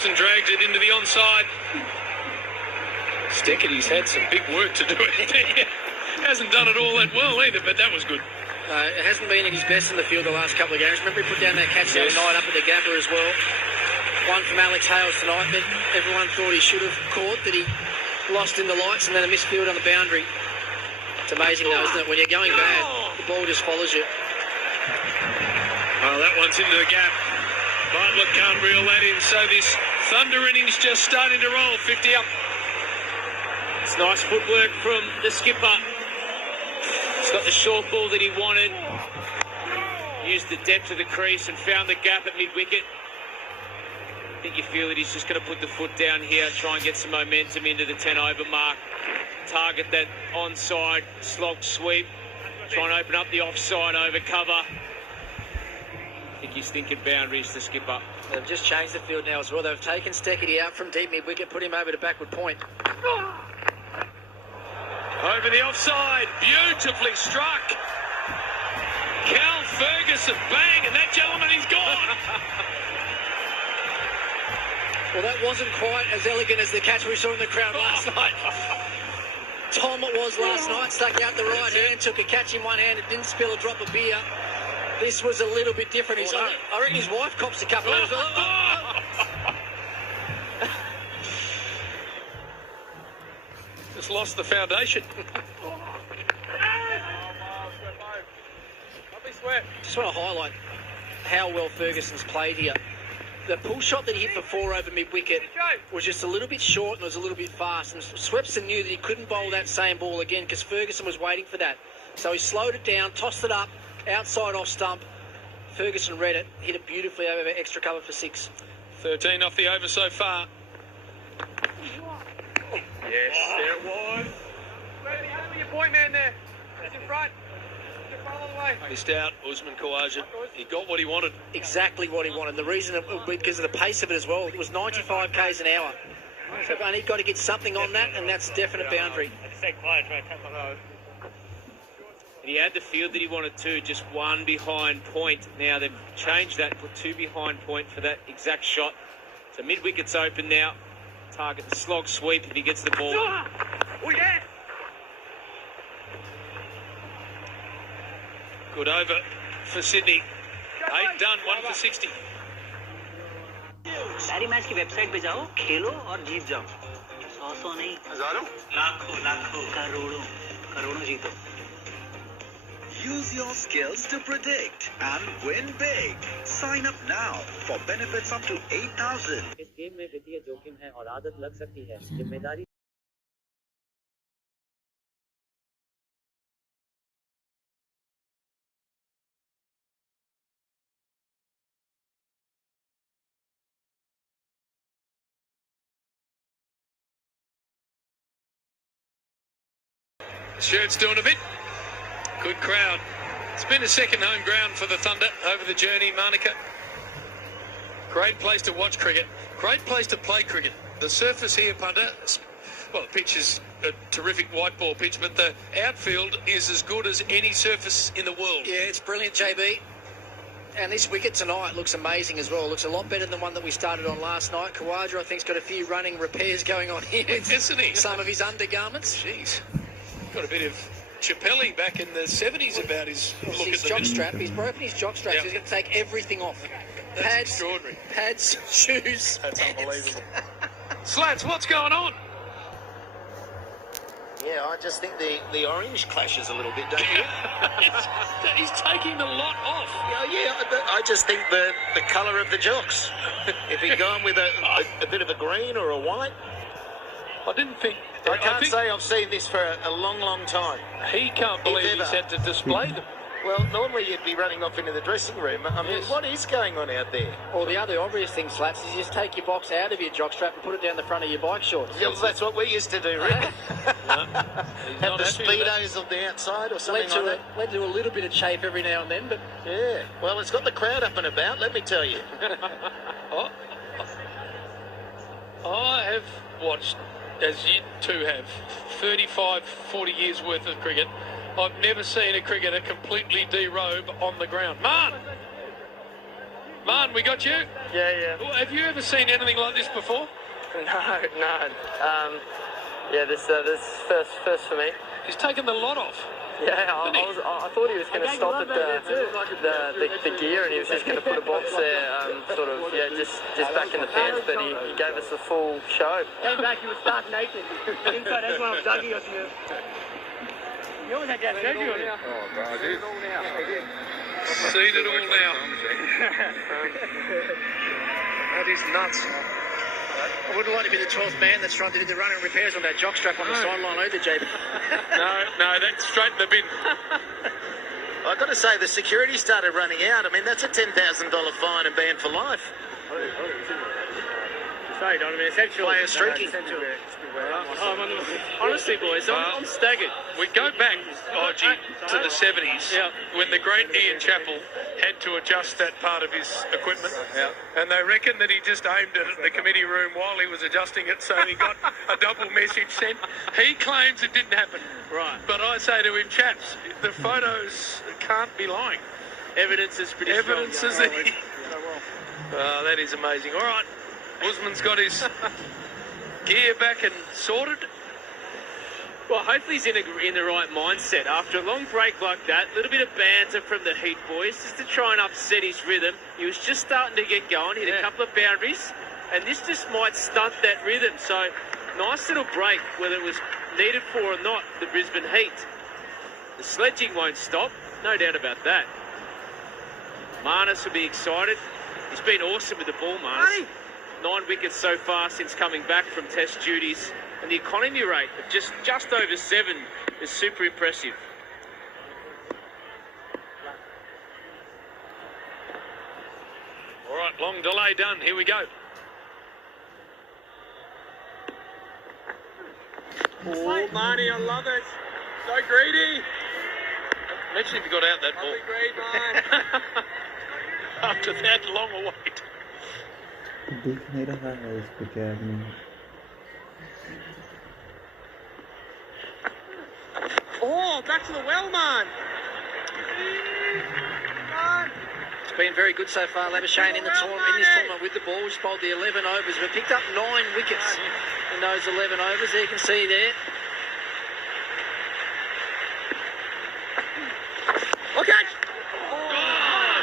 And drags it into the onside. Steketty's had some big work to do it. Hasn't done it all that well either, but that was good. It hasn't been at his best in the field the last couple of games. Remember he put down that catch the other night up at the Gabba as well. One from Alex Hales tonight that everyone thought he should have caught, that he lost in the lights, and then a misfield on the boundary. It's amazing though, isn't it? When you're going bad, the ball just follows you. Oh, that one's into the gap. Bartlett can't reel that in, so this Thunder innings just starting to roll. 50 up. It's nice footwork from the skipper. He's got the short ball that he wanted. Used the depth of the crease and found the gap at mid-wicket. I think you feel that he's just going to put the foot down here, try and get some momentum into the 10-over mark. Target that onside slog sweep. Try and open up the offside over cover. I think he's thinking boundaries, the skipper. They've just changed the field now as well. They've taken Steketty out from deep mid-wicket, put him over to backward point. Over the offside, beautifully struck. Cal Ferguson, bang, and that gentleman is gone. Well, that wasn't quite as elegant as the catch we saw in the crowd last night. Tom it was last night, stuck out the right hand, took a catch in one hand, it didn't spill a drop of beer. This was a little bit different. I reckon his wife cops a couple of those. Just lost the foundation. Just want to highlight how well Ferguson's played here. The pull shot that he hit before over mid-wicket was just a little bit short and was a little bit fast. And Swepson knew that he couldn't bowl that same ball again because Ferguson was waiting for that. So he slowed it down, tossed it up, outside off stump. Ferguson read it, hit it beautifully over extra cover for 6. 13 off the over so far. Yes, there it was. Where's your point man there? That's in front. All the way. Missed out, Usman Khawaja. He got what he wanted. Exactly what he wanted. The reason, because of the pace of it as well, it was 95 k's an hour. So they've only got to get something on that, and that's definite boundary. He had the field that he wanted to, just one behind point. Now they've changed that, put 2 behind point for that exact shot. So mid-wicket's open now. Target the slog sweep if he gets the ball. Oh, yeah. Good over for Sydney. 8 done, 1 for 60. सारी match की website पे जाओ, खेलो और जीत जाओ. 100 नहीं, हजारों, लाखों, करोड़ों जीतो. Use your skills to predict and win big. Sign up now for benefits up to 8,000. इस गेम में वित्तीय जोखिम है और आदत लग सकती है. जिम्मेदारी Shirt's doing a bit. Good crowd. It's been a second home ground for the Thunder over the journey, Monica. Great place to watch cricket. Great place to play cricket. The surface here, Punter, well, the pitch is a terrific white ball pitch, but the outfield is as good as any surface in the world. Yeah, it's brilliant, JB. And this wicket tonight looks amazing as well. Looks a lot better than one that we started on last night. Khawaja, I think, has got a few running repairs going on here. Isn't he? Some of his undergarments. Jeez. Got a bit of Chappelli back in the 70s about his look at the jockstrap. He's broken his jockstrap, so he's going to take everything off. That's Pads, extraordinary. Pads, shoes. That's unbelievable. Slats, what's going on? Yeah, I just think the orange clashes a little bit, don't you? He's taking the lot off. Yeah, I just think the colour of the jocks. If he'd gone with a bit of a green or a white. I didn't think... I can't say I've seen this for a long, long time. He can't believe he's had to display them. Well, normally you'd be running off into the dressing room. I mean, what is going on out there? Well, the other obvious thing, Slats, is you just take your box out of your jockstrap and put it down the front of your bike shorts. Yeah, well, that's what we used to do, Rick. Have the speedos on the outside or something like that. Led to a little bit of chafe every now and then, but... Yeah, well, it's got the crowd up and about, let me tell you. I have watched, as you two have, 35, 40 years worth of cricket. I've never seen a cricketer completely derobe on the ground. Man! Man, we got you? Yeah. Well, have you ever seen anything like this before? No. This first for me. He's taken the lot off. Yeah, I thought he was going to stop at the gear and he was just going to put a box there, just back in the pants, but he gave us a full show. Came back, he was stark naked. Inside, that's when I was dugging us here. You know that guy's surgery on you. Oh, I did. Seen it all now. That is nuts. I wouldn't like to be the 12th man that's trying to do the running repairs on that jockstrap on the sideline either, JB. No, that's straight in the bin. I've got to say, the security started running out. I mean, that's a $10,000 fine and banned for life. Sorry, Don. I mean, essentially. Player streaking. Honestly, boys, I'm staggered. We go back, Orgy, to the 70s when the great Ian Chappell had to adjust that part of his equipment. And they reckon that he just aimed it at the committee room while he was adjusting it, so he got a double message sent. He claims it didn't happen. Right. But I say to him, chaps, the photos can't be lying. Evidence is pretty strong. Evidence is there. Oh, that is amazing. All right, Usman's got his gear back and sorted. Well, hopefully he's in the right mindset. After a long break like that, a little bit of banter from the Heat boys just to try and upset his rhythm. He was just starting to get going, hit a couple of boundaries, and this just might stunt that rhythm. So, nice little break, whether it was needed for or not, the Brisbane Heat. The sledging won't stop, no doubt about that. Marnus will be excited. He's been awesome with the ball, Marnus. 9 wickets so far since coming back from Test duties. And the economy rate of just over 7 is super impressive. All right, long delay done. Here we go. Oh, Marnie, I love it. So greedy. Imagine if you got out that ball. Great, After that long a wait. दिख नहीं रहा है इसको क्या में Oh, back to the well, man. It's been very good so far, Labuschagne, in this tournament with the ball. He's bowled the 11 overs, but picked up 9 wickets in those 11 overs. There you can see there. Okay. Oh,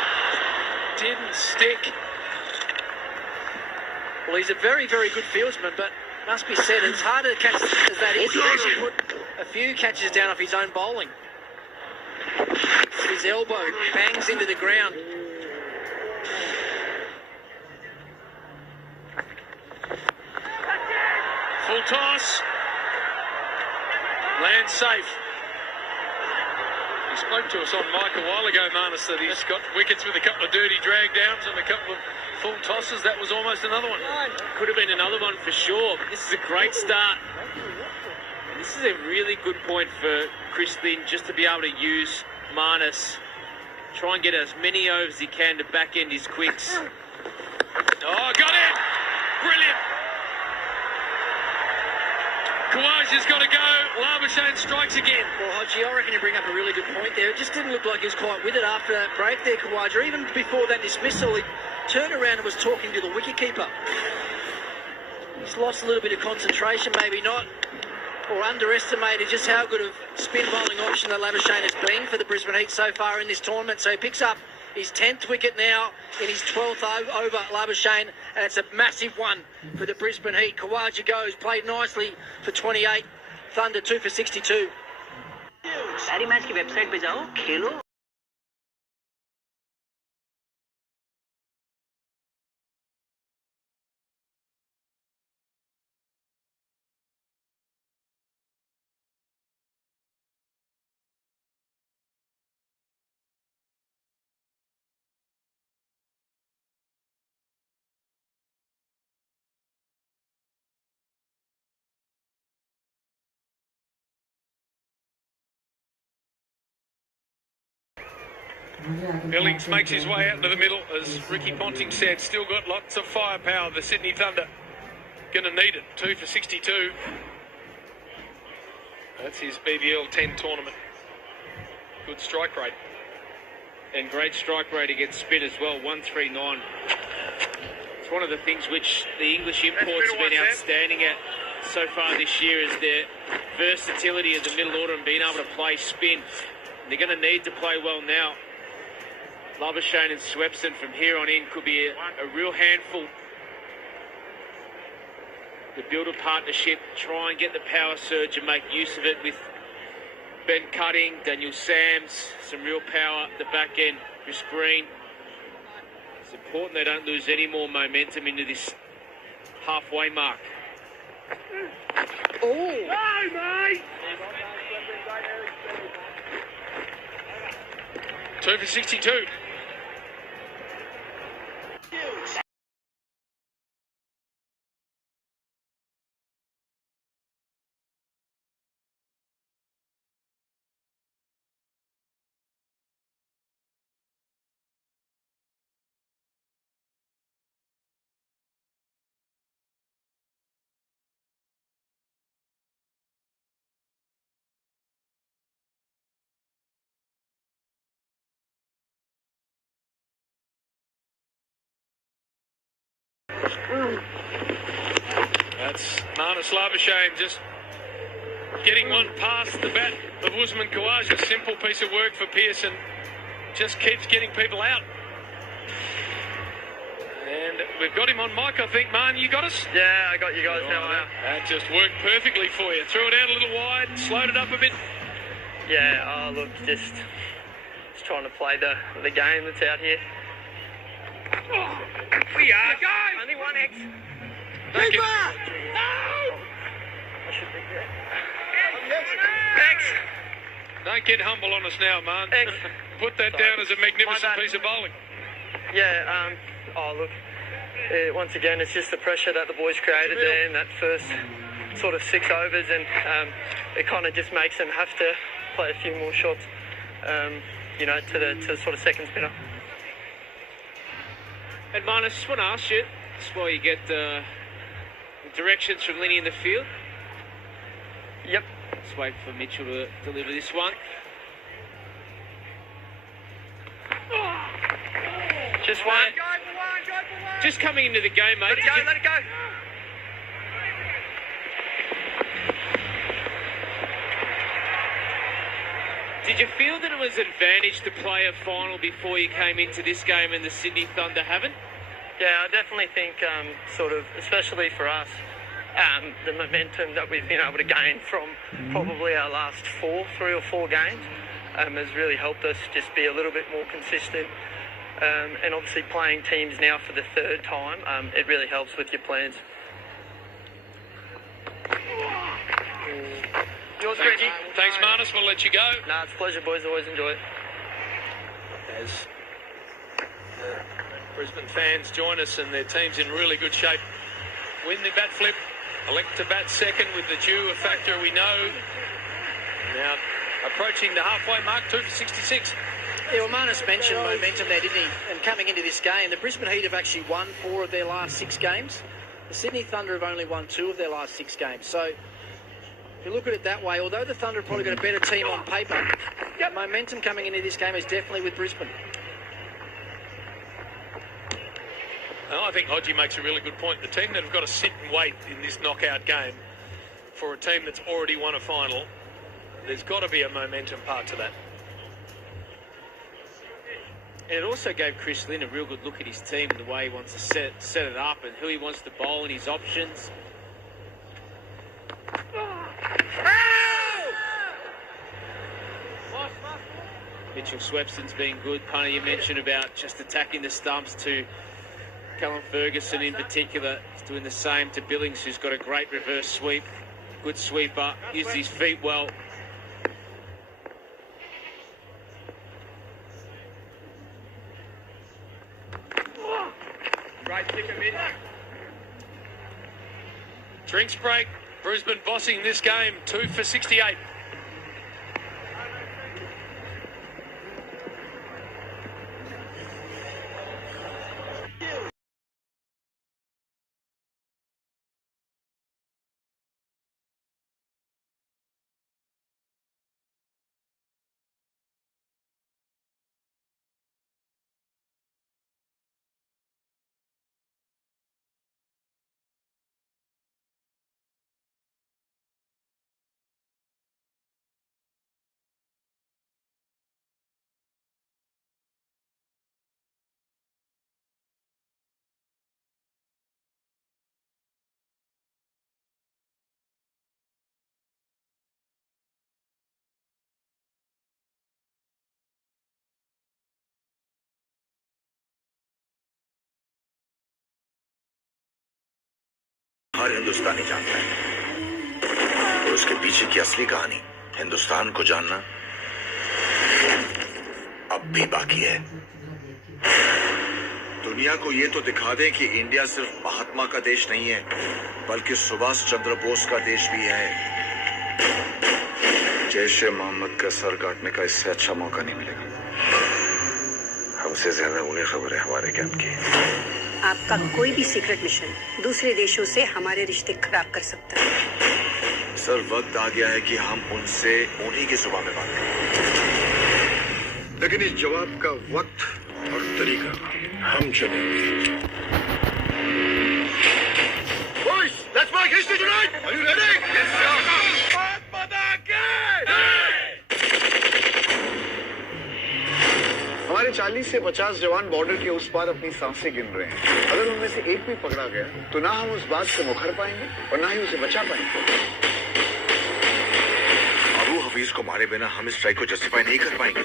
didn't stick. Well, he's a very, very good fieldsman, but must be said, it's harder to catch as that is. He actually put a few catches down off his own bowling. His elbow bangs into the ground. Full toss. Land safe. He spoke to us on mic a while ago, Marnus, that he's got wickets with a couple of dirty drag downs and a couple of full tosses. That was almost another one. Could have been another one for sure. But this is a great start. And this is a really good point for Chris Lynn, just to be able to use Marnus. Try and get as many overs as he can to back end his quicks. Oh, got it! Brilliant! Kawaja's got to go. Labuschagne strikes again. Well, Hodgie, I reckon you bring up a really good point there. It just didn't look like he was quite with it after that break there, Kawaja. Even before that dismissal, he turned around and was talking to the wicketkeeper. He's lost a little bit of concentration, maybe not, or underestimated just how good of spin bowling option that Labuschagne has been for the Brisbane Heat so far in this tournament. So he picks up his 10th wicket now in his 12th over, Labuschagne, and it's a massive one for the Brisbane Heat. Kawaja goes, played nicely for 28. Thunder 2 for 62. सारी match की website पे जाओ, खेलो. Billings makes his way out to the middle, as Ricky Ponting said. Still got lots of firepower, the Sydney Thunder. Going to need it. 2 for 62. That's his BBL 10 tournament. Good strike rate. and great strike rate against spin as well, 139. It's one of the things which the English imports have been outstanding at so far this year is their versatility of the middle order and being able to play spin. They're going to need to play well now. Labuschagne and Swepson from here on in could be a real handful. To build a partnership, try and get the power surge and make use of it with Ben Cutting, Daniel Sams, some real power at the back end. Chris Green. It's important they don't lose any more momentum into this halfway mark. Oh! Hey, mate! 2 for 62. That's Marnus Labuschagne just getting one past the bat of Usman Khawaja. Simple piece of work for Pearson. Just keeps getting people out. And we've got him on mic, I think. Man, you got us? Yeah, I got you guys now. That just worked perfectly for you. Threw it out a little wide, slowed it up a bit. Yeah, look, just trying to play the game that's out here. We are go! Only one X. Thank you. I should be good. X. Don't get humble on us now, man. X. Put that down as a magnificent piece of bowling. Yeah, look, once again, it's just the pressure that the boys created there in that first sort of 6 overs, and it kind of just makes them have to play a few more shots, to the sort of second spinner. And Marnus, just want to ask you, this is why you get the directions from Linny in the field. Yep. Let's wait for Mitchell to deliver this one. Just one. Just coming into the game, mate. Let it go. Did you feel that it was an advantage to play a final before you came into this game and the Sydney Thunder haven't? Yeah, I definitely think, especially for us, the momentum that we've been able to gain from probably our last 3 or 4 games has really helped us just be a little bit more consistent. And obviously playing teams now for the 3rd time, it really helps with your plans. Yours, Reggie. Thanks, Marnus. We'll let you go. Nah, it's a pleasure, boys. Always enjoy it. As Brisbane fans join us and their team's in really good shape. Win the bat flip. Elect to bat second with the due, a factor we know. Now approaching the halfway mark, 2 for 66. Yeah, well, Marnus mentioned momentum there, didn't he? And coming into this game, the Brisbane Heat have actually won 4 of their last 6 games. The Sydney Thunder have only won 2 of their last 6 games. So if you look at it that way, although the Thunder have probably got a better team on paper, momentum coming into this game is definitely with Brisbane. Oh, I think Hodgie makes a really good point. The team that have got to sit and wait in this knockout game for a team that's already won a final, there's got to be a momentum part to that. And it also gave Chris Lynn a real good look at his team and the way he wants to set it up and who he wants to bowl and his options. Mitchell Swepson's been good. Punter, you mentioned about just attacking the stumps to Callum Ferguson in particular. He's doing the same to Billings, who's got a great reverse sweep. Good sweeper, uses his feet well. Drinks break. Brisbane bossing this game, 2 for 68. हर हिंदुस्तानी जानता है और उसके पीछे की असली कहानी हिंदुस्तान को जानना अब भी बाकी है। दुनिया को ये तो दिखा दें कि इंडिया सिर्फ महात्मा का देश नहीं है, बल्कि सुभाष चंद्र बोस का देश भी है। जैश ए मोहम्मद का सर काटने का इससे अच्छा मौका नहीं मिलेगा। हमसे ज्यादा उन्हें खबर है हमारे कैंप की। आपका कोई भी सीक्रेट मिशन दूसरे देशों से हमारे रिश्ते खराब कर सकता है। सर, वक्त आ गया है कि हम उनसे उन्हीं की जुबान में बात करें, लेकिन इस जवाब का वक्त और तरीका हम चुनेंगे। Boys, let's make history tonight. Are you ready? Yes, sir. हमारे 40 से 50 जवान बॉर्डर के उस पार अपनी सांसें गिन रहे हैं। अगर उनमें से एक भी पकड़ा गया तो ना हम उस बात से मुखर पाएंगे और ना ही उसे बचा पाएंगे। अबू हफीज को मारे बिना हम इस स्ट्राइक को जस्टिफाई नहीं कर पाएंगे।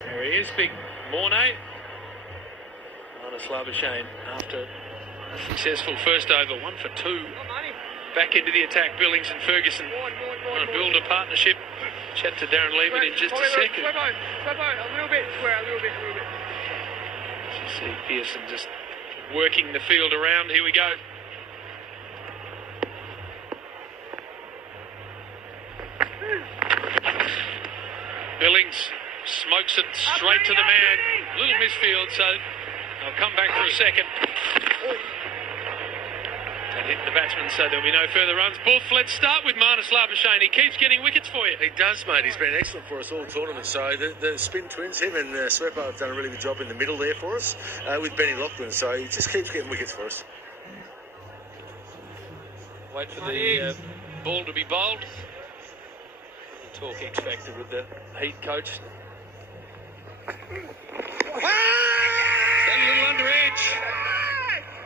There he is, big Mornay. Labuschagne after a successful first over, 1 for 2. Back into the attack, Billings and Ferguson want to build a partnership. Chat to Darren Lehman in just a second. A little bit, square, a little bit. You see Pearson just working the field around. Here we go. Billings smokes it straight to the man. Little misfield, so they'll come back for a second. That hit the batsman, so there'll be no further runs. Buff, let's start with Labuschagne. He keeps getting wickets for you. He does, mate. He's been excellent for us all tournament. So the spin twins, him and Swepo have done a really good job in the middle there for us with Benny Lachlan. So he just keeps getting wickets for us. Wait for the ball to be bowled. Talk X Factor with the Heat coach. That little under edge.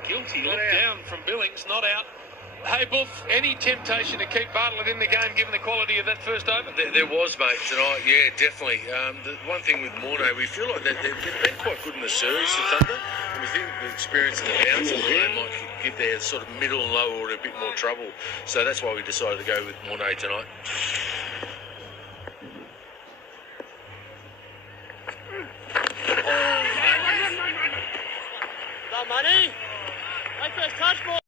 Guilty look down from Billings, not out. Hey, Buff, any temptation to keep Bartlett in the game given the quality of that first over? There was, mate, tonight. Yeah, definitely. The one thing with Mornay, we feel like they've been quite good in the series, the Thunder. And we think the experience in the bounce they might give their sort of middle and lower order a bit more trouble. So that's why we decided to go with Mornay tonight. Money. Like first touch ball.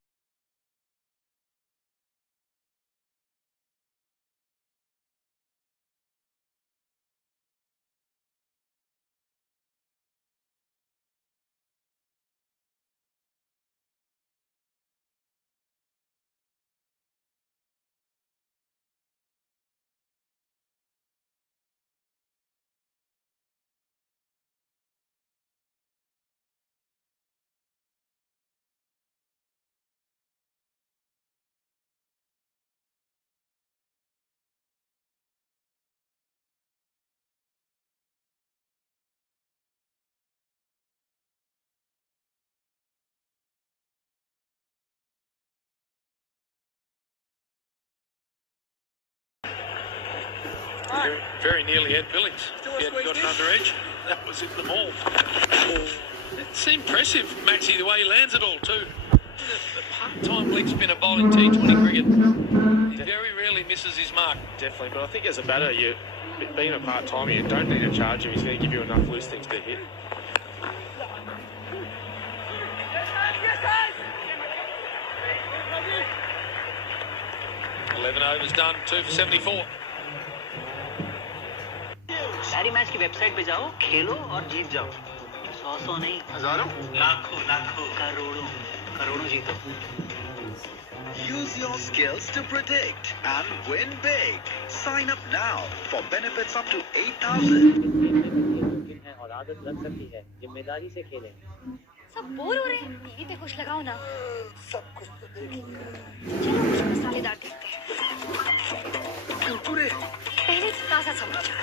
Very nearly had Billings. He hadn't got an under edge. That was in the ball. It's impressive, Maxie, the way he lands it all too. The part-time leg spinner bowling T20 cricket. He very rarely misses his mark. Definitely, but I think as a batter, being a part-timer, you don't need to charge him. He's going to give you enough loose things to hit. Overs done, 2 for 74. सारी match की website पे जाओ, खेलो और जीत जाओ। 100 नहीं, हजारों, लाखों, करोड़ों जीतो। Use your skills to predict and win big. Sign up now for benefits up to 8,000. और आदत लग सकती है, जिम्मेदारी से खेलें। सब बोर हो रहे हैं, टीवी पे कुछ लगाओ ना। सब कुछ तो देखेंगे। चलो कुछ मसालेदार देखते हैं। कुरकुरे। पहले ताज़ा समाचार।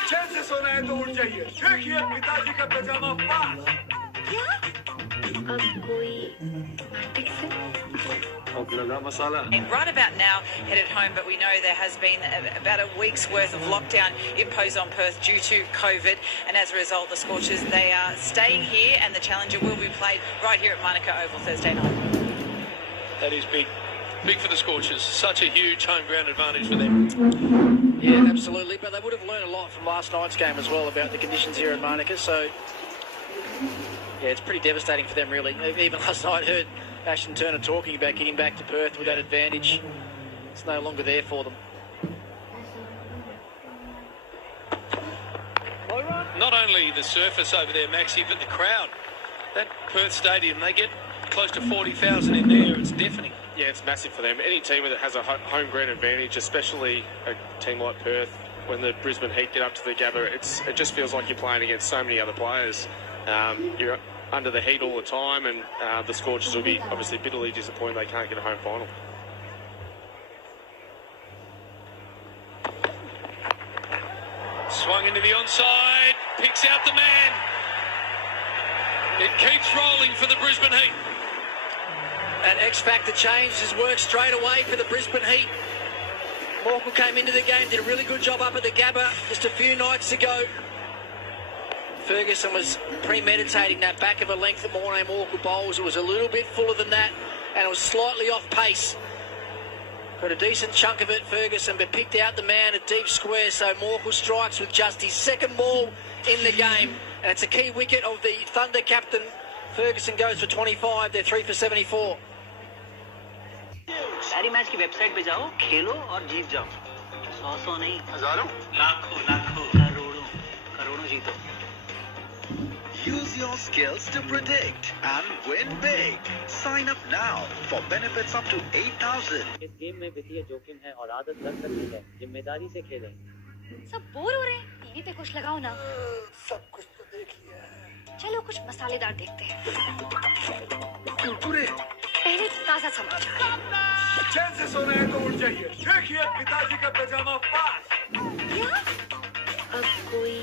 अच्छे से सोना है तो उठ जाइए। देखिए पिताजी का पजामा पास। क्या? अब कोई And right about now, headed home, but we know there has been about a week's worth of lockdown imposed on Perth due to COVID, and as a result, the Scorchers, they are staying here, and the Challenger will be played right here at Monaco Oval Thursday night. That is big. Big for the Scorchers. Such a huge home ground advantage for them. Yeah, absolutely. But they would have learned a lot from last night's game as well about the conditions here at Monaco. So, yeah, it's pretty devastating for them, really. Even last night, I heard Ashton Turner talking about getting back to Perth with that advantage. It's no longer there for them. Not only the surface over there, Maxie, but the crowd. That Perth Stadium, they get close to 40,000 in there. It's deafening. Yeah, it's massive for them. Any team that has a home ground advantage, especially a team like Perth, when the Brisbane Heat get up to the Gabba, it just feels like you're playing against so many other players. You're under the heat all the time, and the Scorchers will be obviously bitterly disappointed they can't get a home final. Swung into the onside, picks out the man. It keeps rolling for the Brisbane Heat. An X-factor change has worked straight away for the Brisbane Heat. Morkel came into the game, did a really good job up at the Gabba just a few nights ago. Ferguson was premeditating that back of a length that Morne Morkel bowls. It was a little bit fuller than that, and it was slightly off pace. Got a decent chunk of it, Ferguson, but picked out the man at deep square, so Morkel strikes with just his second ball in the game, and it's a key wicket of the Thunder captain. Ferguson goes for 25, they're 3 for 74. सारी match की website पे जाओ, खेलो और जीत जाओ। 100 नहीं, हजारों, लाखों, करोड़ों जीतो। Use your skills to predict and win big. Sign up now for benefits up to 8,000. इस गेम में वित्तीय जोखिम है और आदत लग सकती है। जिम्मेदारी से खेलें। सब बोर हो रहे हैं, टीवी पे कुछ लगाओ ना। सब कुछ तो देख लिया है। चलो कुछ मसालेदार देखते हैं। कुरकुरे। पहले ताजा समाचार। चैन से सोना है तो उठ जाइए। देखिए पिताजी का पैजामा पास। क्या? अब कोई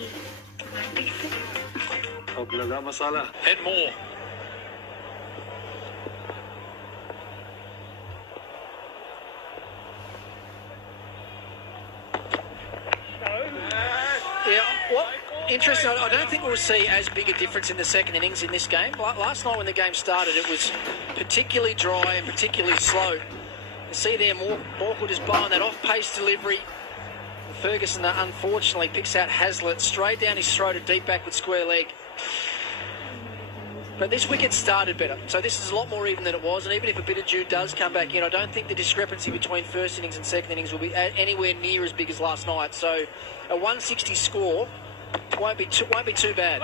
पार्टी से? अब लगा मसाला। And more. Yeah, well, interesting. I don't think we'll see as big a difference in the second innings in this game. Last night when the game started, it was particularly dry and particularly slow. You see there, Morkel just bowling that off-pace delivery. Ferguson, unfortunately, picks out Hazlitt straight down his throat at deep back with square leg. But this wicket started better, so this is a lot more even than it was, and even if a bit of dew does come back in, I don't think the discrepancy between first innings and second innings will be anywhere near as big as last night. So a 160 score won't be too bad.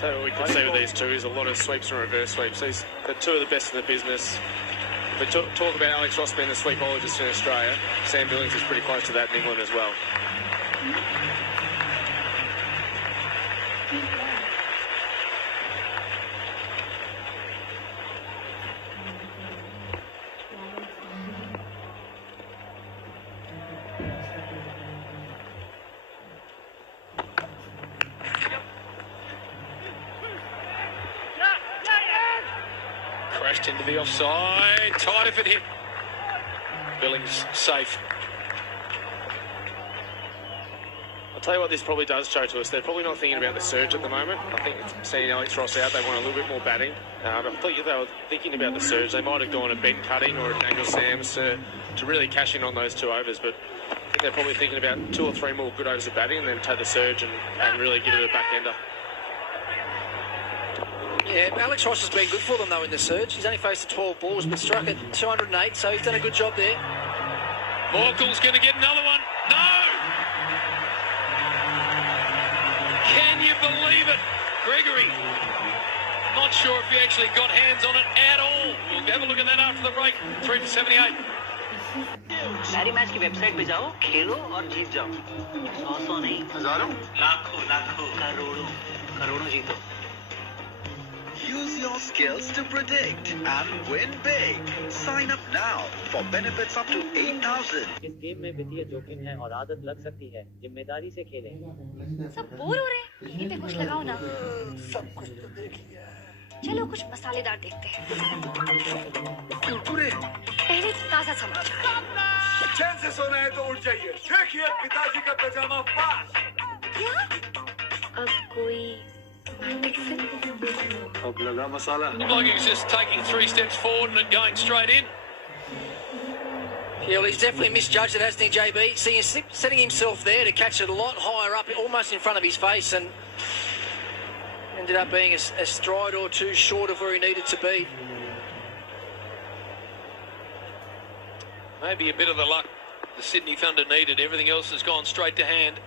So what we can see with these two is a lot of sweeps and reverse sweeps. These are two of the best in the business. If we talk about Alex Ross being the sweepologist in Australia, Sam Billings is pretty close to that in England as well. Crashed into the offside. Tight if it hit. Billings safe. I'll tell you what this probably does show to us. They're probably not thinking about the surge at the moment. I think seeing Alex Ross out, they want a little bit more batting. I think if they were thinking about the surge, they might have gone a Ben Cutting or a Daniel Sams to really cash in on those 2 overs. But I think they're probably thinking about 2 or 3 more good overs of batting and then take the surge and really give it a back-ender. Yeah, Alex Ross has been good for them, though, in the surge. He's only faced 12 balls, but struck at 208, so he's done a good job there. Morkel's going to get another one. No! Can you believe it? Gregory. Not sure if he actually got hands on it at all. We'll have a look at that after the break. 3 for 78. सारी match की website पे जाओ, खेलो और जीत जाओ। 100 नहीं, हजारों, लाखों, करोड़ों जीतो। Use your skills to predict and win big. Sign up now for benefits up to 8,000. इस गेम में वित्तीय जोखिम है और आदत लग सकती है। जिम्मेदारी से खेलें। सब बोर हो रहे हैं, टीवी पे कुछ लगाओ ना। सब कुछ तो देख लिया है। चलो कुछ मसालेदार देखते हैं। पहले ताजा समाचार। चैन से सोना है तो उठ जाइए। देखिए पिताजी का पैजामा पास। क्या? अब कोई रोमांटिक फिल्म? अब लगा मसाला। Looked like he was just taking 3 steps forward and going straight in. Yeah, well, he's definitely misjudged it, hasn't he, JB? See, he's setting himself there to catch it a lot higher up, almost in front of his face, and ended up being a stride or two short of where he needed to be. Maybe a bit of the luck the Sydney Thunder needed. Everything else has gone straight to hand.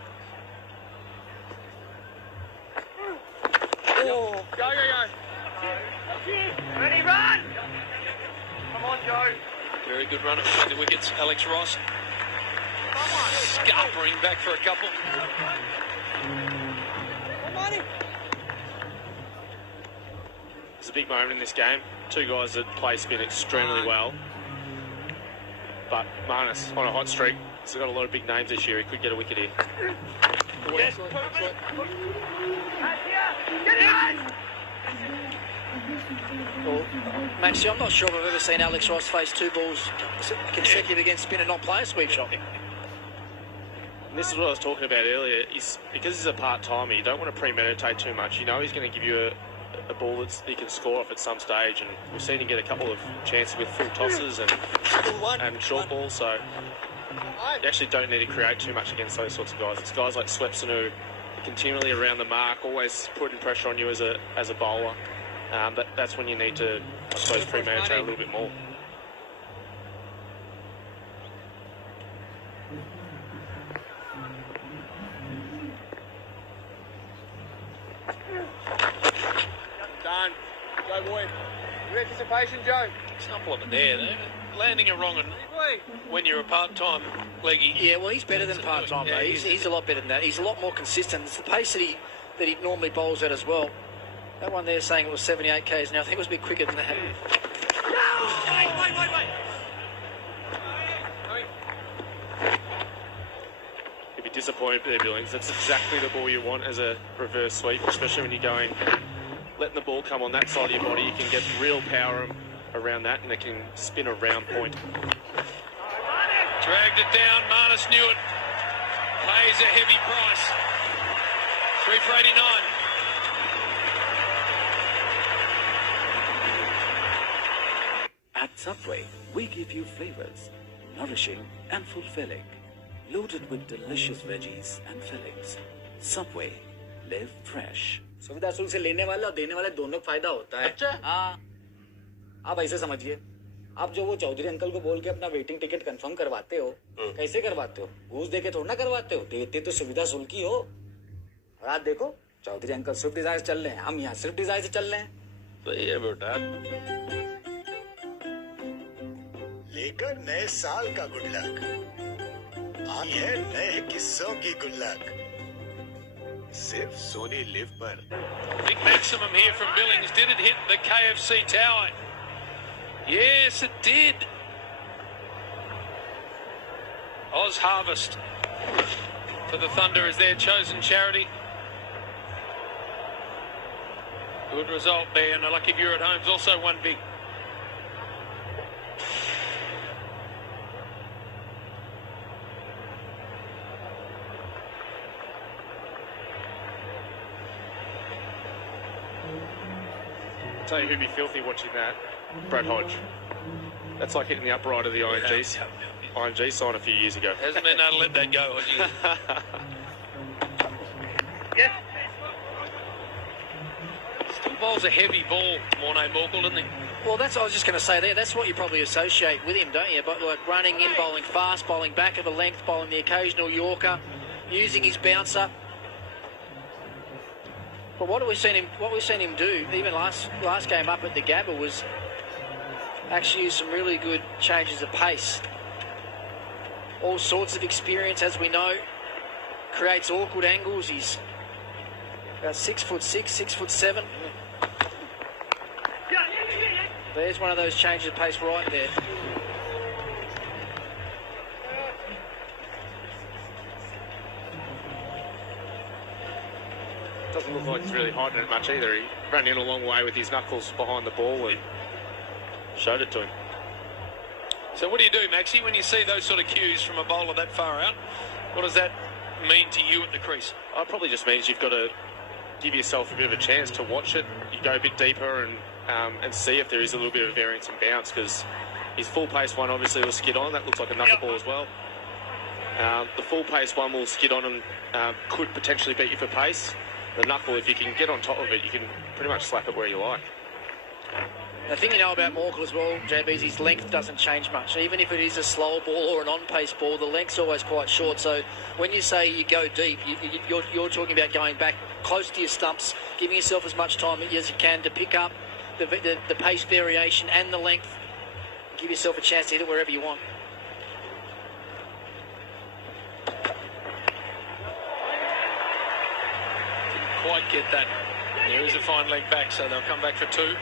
Go. Ready, run! Come on, Joe. Very good run between the wickets. Alex Ross scarpering back for a couple. It's a big moment in this game. Two guys that play spin extremely well. But Marnus on a hot streak. He's got a lot of big names this year. He could get a wicket here. Yes. Get it! Well, Maxie, I'm not sure if I've ever seen Alex Ross face 2 balls consecutive against spin and not play a sweep shot. And this is what I was talking about earlier. Because he's a part-timer, you don't want to premeditate too much. You know he's going to give you a ball that he can score off at some stage, and we've seen him get a couple of chances with full tosses and short balls, so you actually don't need to create too much against those sorts of guys. It's guys like Swepson who are continually around the mark, always putting pressure on you as a bowler. That's when you need to, I suppose, premeditate a little bit more. Done. Go, boy. Your anticipation, Joe. Couple of it there. Landing it wrong when you're a part-time leggy. Yeah, well, he's better than part-time, though. He's a lot better than that. He's a lot more consistent. It's the pace that he normally bowls at as well. That one there saying it was 78 k's now. I think it was a bit quicker than that. You'd be disappointed with their Billings. That's exactly the ball you want as a reverse sweep, especially when you're letting the ball come on that side of your body. You can get real power around that, and it can spin a round point. Dragged it down. Marnus knew it. Pays a heavy price. 3 for 89. At Subway, we give you flavors, nourishing and fulfilling, loaded with delicious veggies and fillings. Subway, live fresh. सुविधा शुल्क से लेने वाले और देने वाले दोनों को फायदा होता है। अच्छा? हाँ। आप ऐसे समझिए, आप जो वो चौधरी अंकल को बोल के अपना वेटिंग टिकट कंफर्म करवाते हो, कैसे करवाते हो? घूस देके थोड़ा ना करवाते हो, देते तो सुविधा शुल्क ही हो। और आप देखो, चौधरी अंकल स्विफ्ट डिजायर से चल रहे हैं, हम यहाँ स्विफ्ट डिजायर से चल रहे हैं। सही है बेटा। लेकर नए साल का गुड लक, आई है नए किस्सों की गुड लक, सिर्फ सोनी लिव पर। Big maximum here from Billings. Did it hit the KFC tower? Yes, it did. Oz Harvest for the Thunder as their chosen charity. Good result there, and Lucky View at Home's also won big. I'll tell you who'd be filthy watching that. Brad Hodge. That's like hitting the upright of the ING sign a few years ago. Hasn't been able to let that go, Hodge. Yes. Still bowls a heavy ball, Morné Morkel, doesn't he? Well, I was just going to say there, that's what you probably associate with him, don't you? But like running in, bowling fast, bowling back of a length, bowling the occasional Yorker, using his bouncer. But what we've seen him do, even last game up at the Gabba, was actually use some really good changes of pace. All sorts of experience, as we know, creates awkward angles. He's about 6'6", 6'7". There's one of those changes of pace right there. Doesn't look like he's really hiding it much either. He ran in a long way with his knuckles behind the ball and showed it to him. So what do you do, Maxie, when you see those sort of cues from a bowler that far out? What does that mean to you at the crease? It probably just means you've got to give yourself a bit of a chance to watch it. You go a bit deeper and see if there is a little bit of variance and bounce, because his full pace one obviously will skid on. That looks like a knuckleball as well. The full pace one will skid on and could potentially beat you for pace. The knuckle, if you can get on top of it, you can pretty much slap it where you like. The thing you know about Morkel as well, JB, is his length doesn't change much. Even if it is a slower ball or an on-pace ball, the length's always quite short. So when you say you go deep, you're talking about going back close to your stumps, giving yourself as much time as you can to pick up the pace variation and the length. Give yourself a chance to hit it wherever you want. Didn't quite get that. There is a fine leg back, so they'll come back for 2.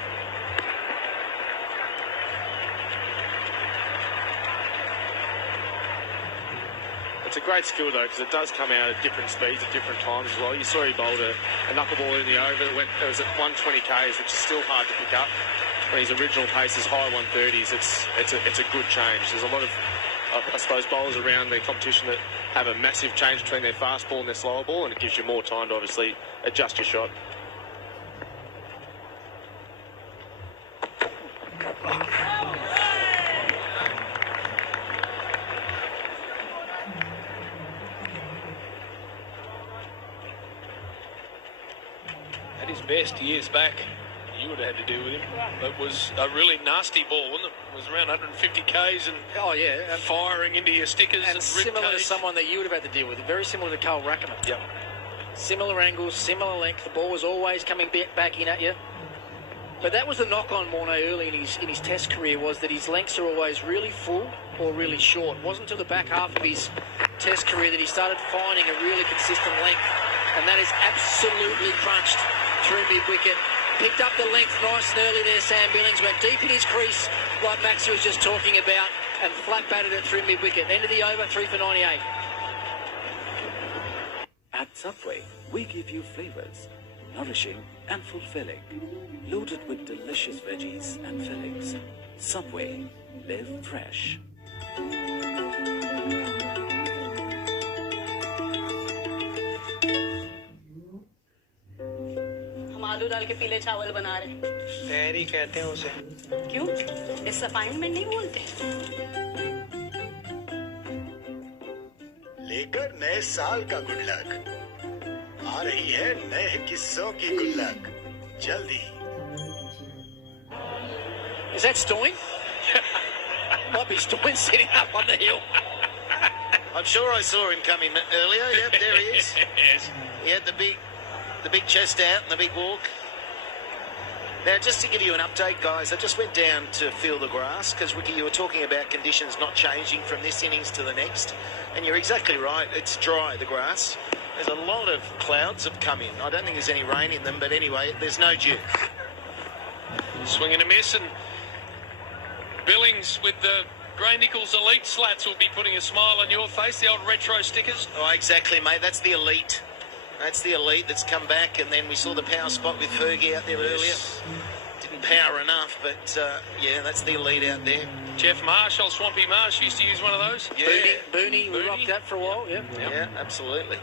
It's a great skill though, because it does come out at different speeds at different times as well. You saw he bowled a knuckleball in the over. It was at 120 k's, which is still hard to pick up. When his original pace is high 130s, it's a good change. There's a lot of, I suppose, bowlers around the competition that have a massive change between their fast ball and their slower ball, and it gives you more time to obviously adjust your shot. At his best years back, you would have had to deal with him. It was a really nasty ball, wasn't it? It was around 150 k's and firing into your stickers and similar to someone that you would have had to deal with. Very similar to Carl Rackerman. Yep. Similar angles, similar length. The ball was always coming back in at you. But that was the knock on Mornay early in his Test career, was that his lengths are always really full or really short. It wasn't until the back half of his Test career that he started finding a really consistent length, and that is absolutely crunched through mid-wicket. Picked up the length nice and early there, Sam Billings. Went deep in his crease, like Maxie was just talking about, and flat batted it through mid-wicket. End of the over, 3 for 98. At Subway, we give you flavors, nourishing and fulfilling, loaded with delicious veggies and fillings. Subway, live fresh. हम आलू डाल के पीले चावल बना रहे हैं। तहरी कहते हैं उसे। क्यों? इस अपाइंटमेंट नहीं बोलते। लेकर नए साल का गुड लक, आ रही है नए किस्सों की गुड लक, जल्दी। Is that Stoin? Might be Stoin sitting up on the hill. I'm sure I saw him coming earlier. Yep, there he is. Yes. He had the big chest out and the big walk. Now, just to give you an update, guys, I just went down to feel the grass, because, Ricky, you were talking about conditions not changing from this innings to the next, and you're exactly right. It's dry, the grass. There's a lot of clouds have come in. I don't think there's any rain in them, but anyway, there's no dew. Swing and a miss, and Billings with the Gray Nichols Elite slats will be putting a smile on your face, the old retro stickers. Oh, exactly, mate. That's the elite. That's the elite that's come back, and then we saw the power spot with Fergie out there earlier. Didn't power enough, but yeah, that's the elite out there. Jeff Marsh, old Swampy Marsh, used to use one of those. Yeah. Booney, we rocked that for a while, yeah. Yeah, absolutely.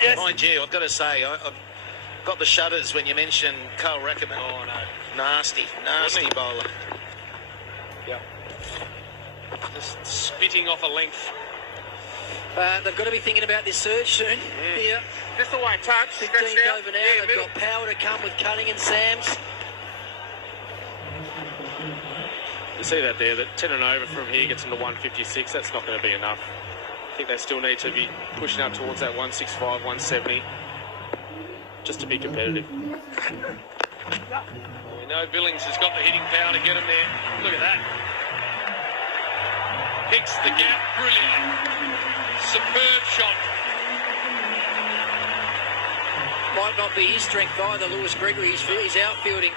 Yes. Mind you, I've got to say, I've got the shudders when you mention Carl Rackerman. Oh, no. Nasty bowler. Yep. Just spitting off a length. They've got to be thinking about this surge soon. Yeah. Just the way touch. 15th over now. Yeah, they've got power to come with Cutting and Sams. You see that there, that 10 and over from here gets them to 156. That's not going to be enough. I think they still need to be pushing up towards that 165, 170, just to be competitive. We know Billings has got the hitting power to get him there. Look at that. Picks the gap, brilliant. Superb shot. Might not be his strength either, Lewis Gregory. He's outfielding.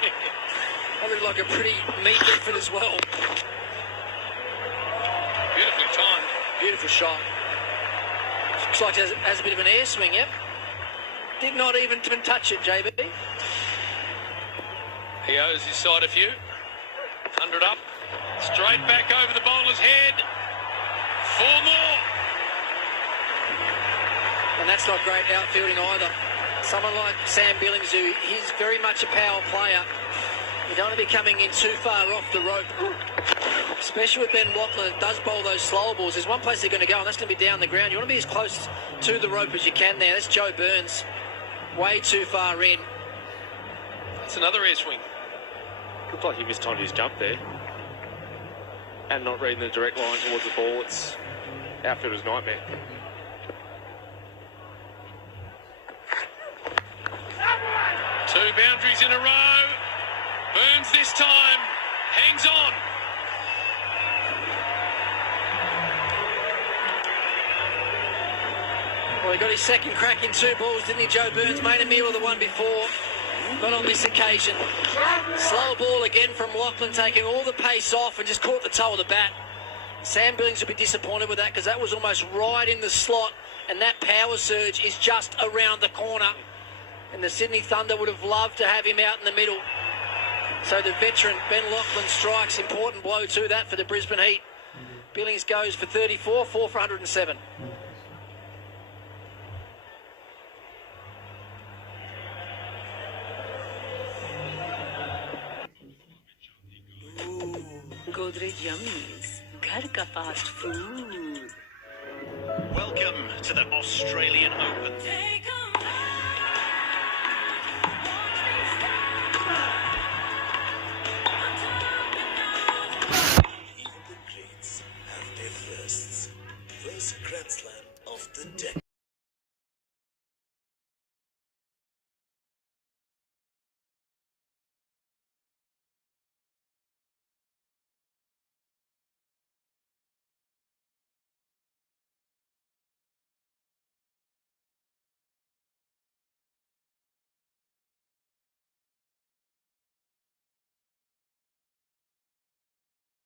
That looked like a pretty meat effort as well. Beautifully timed. Beautiful shot. Looks like it has a bit of an air swing, yep. did not even touch it, JB. He owes his side a few. 100 up. Straight back over the bowler's head. 4 more. And that's not great outfielding either. Someone like Sam Billings, who he's very much a power player. You don't want to be coming in too far off the rope. Especially with Ben Lachlan, does bowl those slower balls. There's one place they're going to go, and that's going to be down the ground. You want to be as close to the rope as you can there. That's Joe Burns. Way too far in. That's another air swing. Looked like he mistimed his jump there. And not reading the direct line towards the ball. It's outfielder's nightmare. Two boundaries in a row. Burns this time. Hangs on. Well, he got his second crack in 2 balls, didn't he, Joe Burns? Made a meal of the one before, but on this occasion, slow ball again from Lachlan, taking all the pace off and just caught the toe of the bat. Sam Billings will be disappointed with that because that was almost right in the slot, and that power surge is just around the corner. And the Sydney Thunder would have loved to have him out in the middle. So the veteran Ben Lachlan strikes, important blow to that for the Brisbane Heat. Billings goes for 34, 4 for 107. Godrej Yummies, घर का fast food. Welcome to the Australian Open. Even the greats have their firsts. First Grand Slam of the decade.